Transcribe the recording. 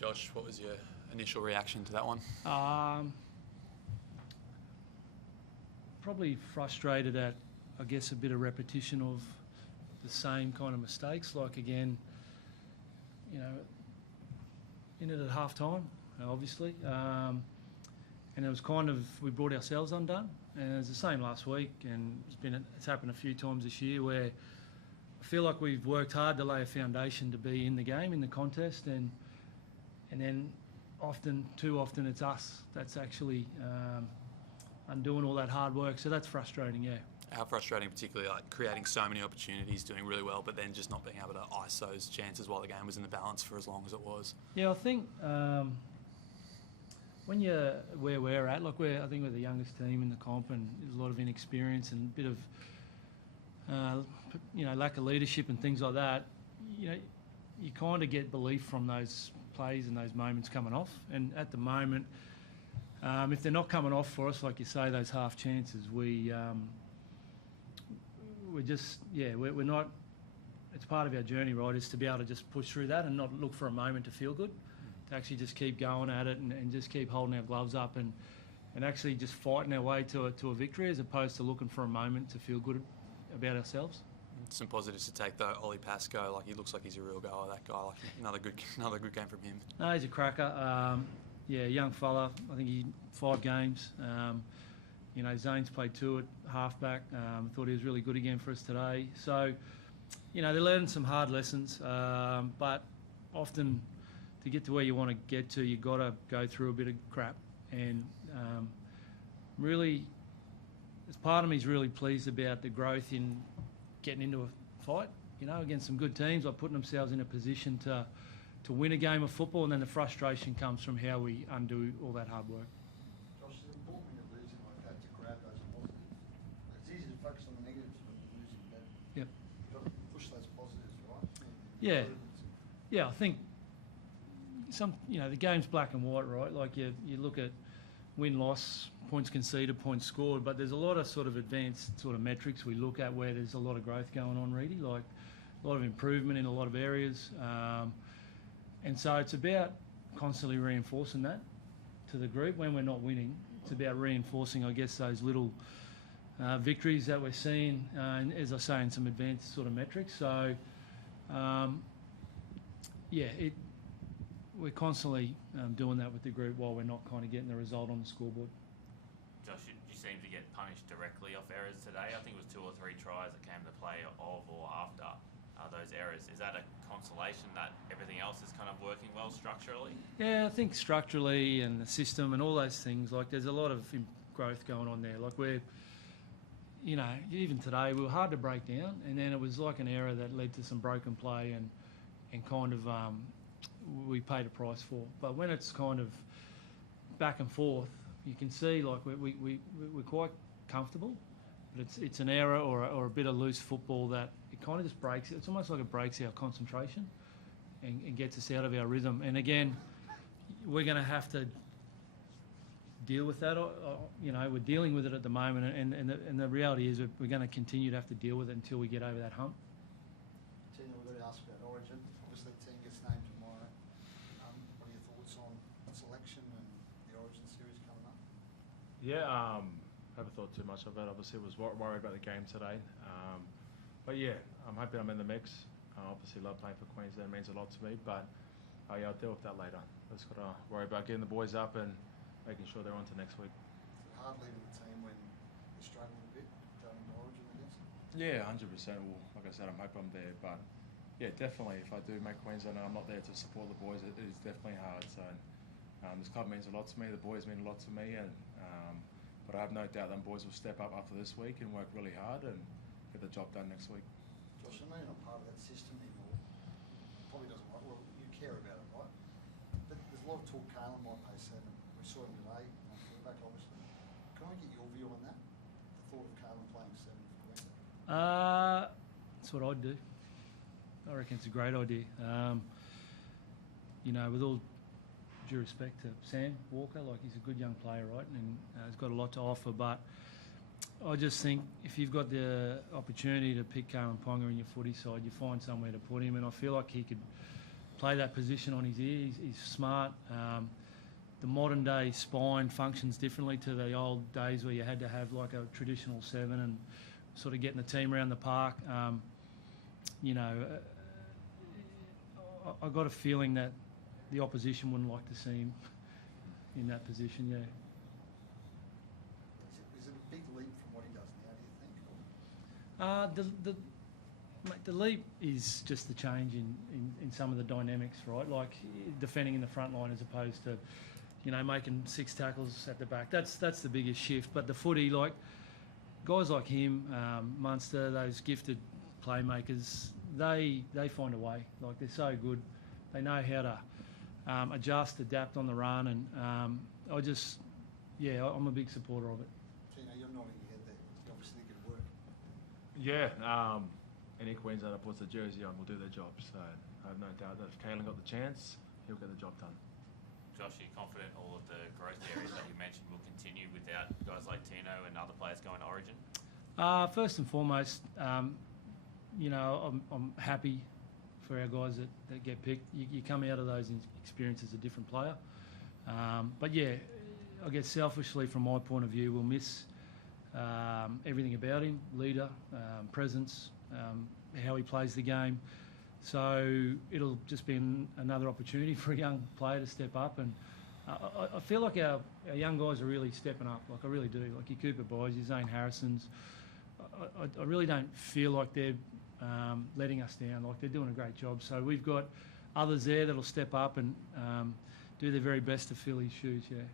Josh, what was your initial reaction to that one? Probably frustrated at, I guess, a bit of repetition of the same kind of mistakes. Like, again, in it at half time, obviously. And it was we brought ourselves undone. And it was the same last week, and it's happened a few times this year where I feel like we've worked hard to lay a foundation to be in the game, in the contest, and then too often it's us that's actually undoing all that hard work. So that's frustrating, yeah. How frustrating, particularly like creating so many opportunities, doing really well, but then just not being able to ice those chances while the game was in the balance for as long as it was. Yeah, I think when you're where we're at, like I think we're the youngest team in the comp, and there's a lot of inexperience and a bit of lack of leadership and things like that. You kind of get belief from those plays and those moments coming off. And at the moment, if they're not coming off for us, like you say, those half chances, we're not. It's part of our journey, right? Is to be able to just push through that and not look for a moment to feel good. To actually just keep going at it and just keep holding our gloves up and actually just fighting our way to a victory, as opposed to looking for a moment to feel good about ourselves. Some positives to take though. Ollie Pascoe, like he looks like he's a real goer. That guy, like another good game from him. No, he's a cracker. Young fella. I think he 5 games. Zane's played 2 at halfback. Thought he was really good again for us today. So, they're learning some hard lessons, but often, to get to where you want to get to, you've got to go through a bit of crap. And really, as part of me is really pleased about the growth in getting into a fight, against some good teams, like putting themselves in a position to win a game of football, and then the frustration comes from how we undo all that hard work. Josh, it's important when you're losing like that to grab those positives. It's easy to focus on the negatives when you're losing, but Yep. you've got to push those positives, right? Yeah, I think the game's black and white, right? Like you look at win-loss, points conceded, points scored, but there's a lot of sort of advanced sort of metrics we look at where there's a lot of growth going on, really, like a lot of improvement in a lot of areas. And so it's about constantly reinforcing that to the group when we're not winning. It's about reinforcing, I guess, those little victories that we're seeing, and as I say, in some advanced sort of metrics. So, we're constantly doing that with the group while we're not kind of getting the result on the scoreboard. Josh, you seem to get punished directly off errors today. I think it was 2 or 3 tries that came to play of or after those errors. Is that a consolation that everything else is kind of working well structurally? Yeah, I think structurally and the system and all those things, like there's a lot of growth going on there. Like even today we were hard to break down, and then it was like an error that led to some broken play and kind of we paid a price for. But when it's kind of back and forth, you can see like we're quite comfortable, but it's an error or a bit of loose football that it kind of just breaks. It's almost like it breaks our concentration and gets us out of our rhythm. And again, we're going to have to deal with that. We're dealing with it at the moment, and the reality is we're going to continue to have to deal with it until we get over that hump. Tina, we've got to ask about Origin. Obviously, the team gets named tomorrow. What are your thoughts on selection and the Origin series coming up? Yeah, haven't thought too much of it. Obviously, was worried about the game today. But yeah, I'm happy I'm in the mix. Obviously, love playing for Queensland. It means a lot to me. But I'll deal with that later. Just got to worry about getting the boys up and making sure they're on to next week. Is it hard leaving the team when you're struggling a bit going to Origin, I guess? Yeah, 100%. Well, like I said, I'm hoping I'm there. But yeah, definitely, if I do make Queensland and I'm not there to support the boys, it is definitely hard. So this club means a lot to me. The boys mean a lot to me. But I have no doubt them boys will step up after this week and work really hard and get the job done next week. Josh, I know you're not part of that system anymore. It probably doesn't work. Well, you care about it, right? But there's a lot of talk Kalen might play 7. We saw him today on quarterback, obviously. Can I get your view on that? The thought of Kalen playing 7 for Queensland? That's what I'd do. I reckon it's a great idea. With all due respect to Sam Walker, like he's a good young player, right, and he's got a lot to offer, but I just think if you've got the opportunity to pick Kalen Ponga in your footy side, you find somewhere to put him, and I feel like he could play that position on his ear. He's smart. The modern day spine functions differently to the old days where you had to have like a traditional 7 and sort of getting the team around the park. I got a feeling that the opposition wouldn't like to see him in that position, yeah. Is it a big leap from what he does now, do you think? Mate, the leap is just the change in some of the dynamics, right? Like defending in the front line as opposed to, making 6 tackles at the back. That's the biggest shift. But the footy, like guys like him, Munster, those gifted playmakers, they find a way. Like they're so good. They know how to adjust, adapt on the run, and I'm a big supporter of it. Tino, you're nodding your head there. You obviously think it'd work. Yeah, any Queenslander puts a jersey on will do their job. So I have no doubt that if Caelan got the chance, he'll get the job done. Josh, are you confident all of the growth areas that you mentioned will continue without guys like Tino and other players going to Origin? First and foremost, I'm happy for our guys that get picked. You come out of those experiences a different player. But yeah, I guess selfishly from my point of view, we'll miss everything about him, leader, presence, how he plays the game. So it'll just be another opportunity for a young player to step up. And I feel like our young guys are really stepping up. Like I really do. Like your Cooper Boys, your Zane Harrisons. I really don't feel like they're letting us down. Like they're doing a great job. So we've got others there that'll step up and do their very best to fill his shoes. Yeah.